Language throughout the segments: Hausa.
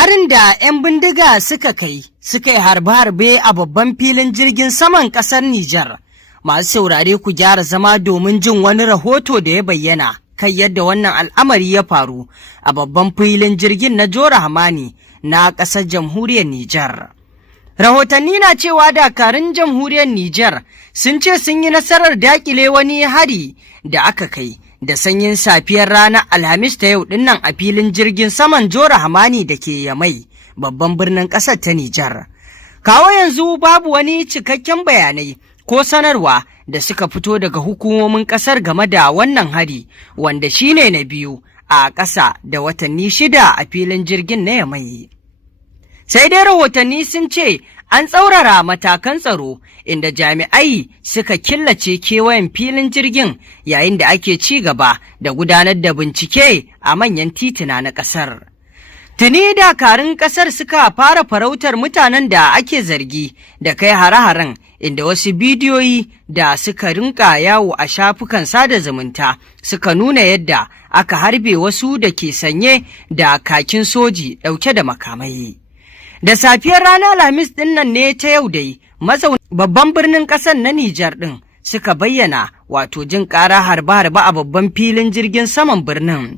Harin da 'yan bindiga suka yi harbe-harbe a babban filin jirgin saman ƙasar Nijar. Masu saurare ku gyara zama domin jin wani rahoto da ya bayyana kan yadda wannan al'amari ya faru a babban filin jirgin na Jora Hamani na ƙasar jamhuriyar Nijar. Rahotanni na cewa dakarun jamhuriyar Nijar sun ce sun yi nasarar daƙile wani hari da aka kai da sanyin safiyar ranar Alhamis ta yau dinnan a filin jirgin saman Jora Hamani da ke Yamai, babban birnin ƙasar ta Nijar. Kawo yanzu babu wani cikakken bayanai ko sanarwa da suka fito daga hukumomin ƙasar game da wannan hari, wanda shine na biyu a ƙasa da watanni 6 a filin jirgin na Yamai. Sai dai rahotanni sun ce an tsaurara matakan tsaro inda jami'ai suka killace kewayen filin jirgin yayin da ake ci gaba da gudanar da bincike a manyan tituna na ƙasar. Tuni dakarun ƙasar suka fara farautar mutanen da ake zargi da kai hare-haren, inda wasu bidiyoyi da suka rinka yawo a shafukan sada zumunta suka nuna yadda aka harbe wasu da ke sanye da kakin soji ɗauke da makamai. Da safiyar ranar Alhamis ɗin nan ne ta yau dai mazauna babban birnin ƙasar na Nijar ɗin suka bayyana wato jin ƙara harbe-harbe a babban filin jirgin saman birnin.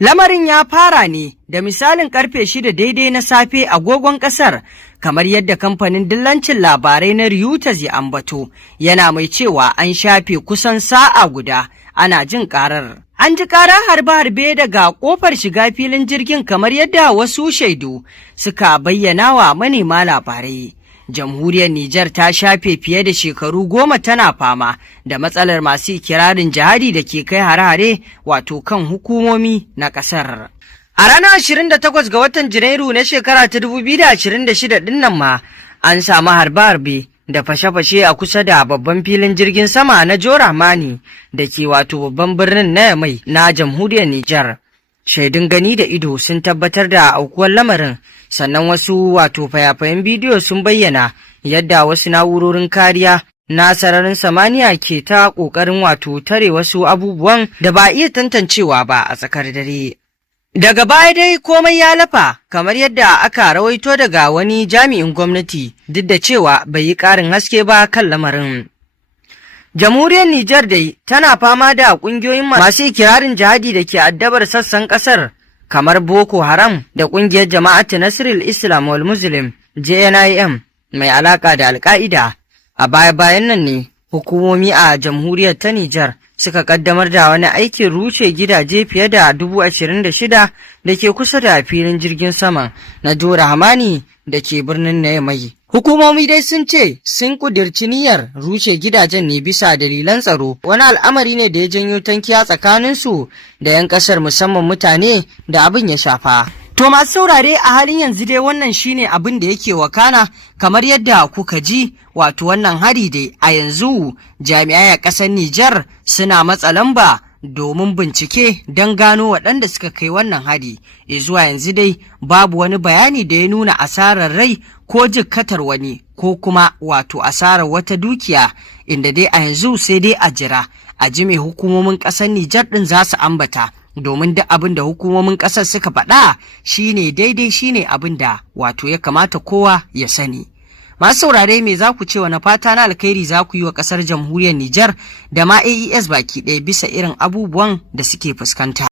Lamarin ya fara ne da misalin karfe 6 daidai na safe agogon ƙasar, kamar yadda kamfanin dillancin labarai na Reuters ya ambato, yana mai cewa an shafe kusan sa'a guda ana jin ƙarar. An ji ƙarar harbe-harbe daga ƙofar shiga filin jirgin kamar yadda wasu shaidu suka bayyana wa manema labarai. Jamhuriyar Nijar ta shafe fiye da shekaru 10 tana fama da matsalar masu ikirarin jihadi da ke kai hare-hare wato kan hukumomi na ƙasar. A ranar 28 ga watan Janairu na shekara ta 2026 ɗin nan ma an samu harbe-harbe da fashe-fashe a kusa da babban filin jirgin sama na Jora Hamani da ke wato babban birnin na Yamai na jamhuriyar Nijar. Shaidun gani da ido sun tabbatar da aukuwar lamarin, sannan wasu wato fayafayen bidiyo sun bayyana yadda wasu na'urorin kariya na sararin samaniya ke ta ƙoƙarin wato tare wasu abubuwan da ba a iya tantancewa ba a tsakar dare. Daga baya dai komai ya lafa kamar yadda aka rawaito daga wani jami'in gwamnati, duk da cewa bai yi ƙarin haske ba kan lamarin. Jamhuriyar Nijar dai tana fama da ƙungiyoyin masu ikirarin jihadi da ke addabar sassan ƙasar kamar Boko Haram da ƙungiyar Jama'atu Nasrul Islam wal Muslim JNIM mai alaƙa da Al-Qaida. A baya-bayan nan ne hukumomi a jamhuriyar ta Nijar suka kaddamar da wani aikin rushe gidaje fiye da 26,000 da ke kusa da filin jirgin sama na Jora Hamani da ke birnin na Yamai. Hukumomi dai sun ce sun kudirci niyyar rushe gidajen ne bisa dalilan tsaro, wani al'amari ne da ya janyo tankiya tsakaninsu da 'yan ƙasar, musamman mutane da abin ya shafa. To masu saurare, a halin yanzu dai wannan shine abin da yake wakana kamar yadda kuka ji, wato wannan hari dai a yanzu jami'ai a ƙasar Nijar suna matsa lamba domin bincike don gano waɗanda suka kai wannan hari. Zuwa yanzu dai babu wani bayani da ya nuna asarar rai ko jikkatar wani ko kuma wato asarar wata dukiya, inda dai a yanzu sai dai a jira a ji mai hukumomin ƙasar Nijar ɗin za su ambata, domin duk abin da hukumomin ƙasar suka faɗa shine daidai, shine abin da wato ya kamata kowa ya sani. Masu saurare, me za ku ce wani fata na alkhairi za ku yi wa ƙasar jamhuriyar Nijar da ma AES baki ɗaya bisa irin abubuwan da suke fuskanta?